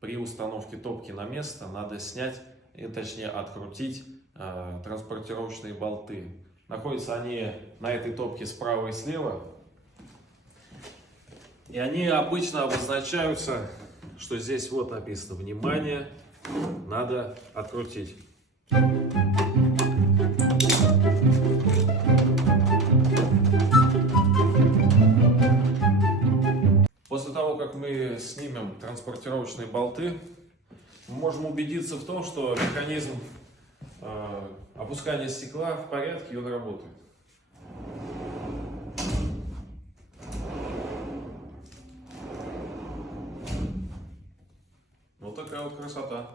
при установке топки на место надо снять, точнее открутить транспортировочные болты. Находятся они на этой топке справа и слева. И они обычно обозначаются, что здесь вот написано «Внимание, надо открутить». После того, как мы снимем транспортировочные болты, мы можем убедиться в том, что механизм опускания стекла в порядке и он работает. Вот такая вот красота.